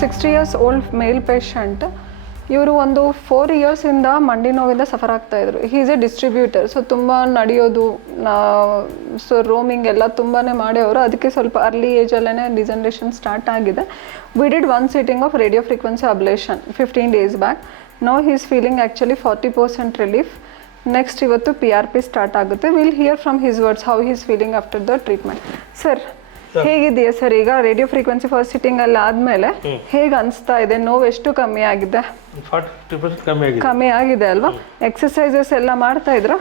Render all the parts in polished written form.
60 years old ಮೇಲ್ patient. ಇವರು ಒಂದು 4 ಇಯರ್ಸಿಂದ ಮಂಡಿ ನೋವಿಂದ ಸಫರ್ ಆಗ್ತಾಯಿದ್ರು. ಈಸ್ ಎ ಡಿಸ್ಟ್ರಿಬ್ಯೂಟರ್, ಸೊ ತುಂಬ ನಡೆಯೋದು, ಸೊ ರೋಮಿಂಗ್ ಎಲ್ಲ ತುಂಬಾ ಮಾಡ್ಯವರು. ಅದಕ್ಕೆ ಸ್ವಲ್ಪ ಅರ್ಲಿ ಏಜಲ್ಲೇ ಡಿಜನರೇಷನ್ ಸ್ಟಾರ್ಟ್ ಆಗಿದೆ. We did 1 sitting of radio frequency ablation 15 days back. Now he is feeling actually 40% relief. Next ಇವತ್ತು PRP ಸ್ಟಾರ್ಟ್ ಆಗುತ್ತೆ. Will hear from his words how he is feeling after the treatment. Sir ಹೇಗಿದೆಯಾ sir ಈಗ radio frequency first sitting ಅಲ್ಲಿ ಆದಮೇಲೆ ಹೇಗೆ ಅನಿಸ್ತಾ ಇದೆ? ನೋವು ಎಷ್ಟು ಕಮ್ಮಿ ಆಗಿದೆ? 40% ಕಮ್ಮಿ ಆಗಿದೆ ಅಲ್ವಾ? ಎಕ್ಸಸೈಸಸ್ ಎಲ್ಲ ಮಾಡ್ತಾ ಇದ್ರಾ?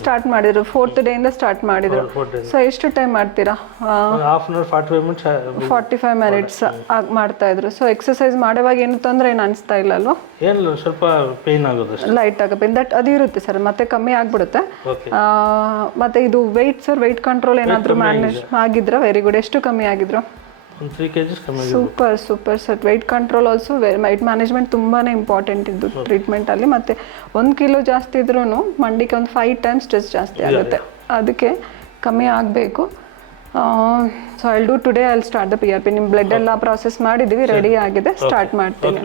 ಸ್ಟಾರ್ಟ್ ಮಾಡಿದ್ರು 4th ಡೇಯಿಂದ ಸ್ಟಾರ್ಟ್ ಮಾಡಿದ್ರು. ಸೊ ಎಷ್ಟು ಟೈಮ್ ಮಾಡ್ತೀರಾ? 45 minutes ಮಾಡ್ತಾ ಇದ್ರು. ಸೊ ಎಕ್ಸಸೈಸ್ ಮಾಡುವಾಗ ಏನು ತೊಂದರೆ ಏನು ಅನಿಸ್ತಾ ಇಲ್ಲ ಅಲ್ವಾ? ಏನಿಲ್ಲ, ಸ್ವಲ್ಪ ಪೇನ್ ಆಗೋದು, ಲೈಟ್ ಆಗುತ್ತೆ. ಅದು ಇರುತ್ತೆ ಸರ್, ಮತ್ತೆ ಕಮ್ಮಿ ಆಗ್ಬಿಡುತ್ತೆ. ಮತ್ತೆ ಇದು ವೆಯ್ಟ್ ಸರ್, ವೆಯ್ಟ್ ಕಂಟ್ರೋಲ್ ಏನಾದರೂ ಮ್ಯಾನೇಜ್ ಆಗಿದ್ರಾ? Very good. ಎಷ್ಟು ಕಮ್ಮಿ ಆಗಿದ್ರು? 3 kg ಕಮ್ಮಿ. Super sir. Weight control also weight management ತುಂಬಾ ಇಂಪಾರ್ಟೆಂಟ್ ಇದ್ದು ಟ್ರೀಟ್ಮೆಂಟಲ್ಲಿ. ಮತ್ತು 1 kg ಜಾಸ್ತಿ ಇದ್ರೂ ಮಂಡಿಗೆ ಒಂದು 5 times ಸ್ಟ್ರೆಸ್ ಜಾಸ್ತಿ ಆಗುತ್ತೆ. ಅದಕ್ಕೆ ಕಮ್ಮಿ ಆಗಬೇಕು. So I will do today, I will start the PRP. ನಿಮ್ಮ ಬ್ಲಡ್ ಎಲ್ಲ ಪ್ರಾಸೆಸ್ ಮಾಡಿದ್ದೀವಿ, ರೆಡಿ ಆಗಿದೆ, ಸ್ಟಾರ್ಟ್ ಮಾಡ್ತೀನಿ.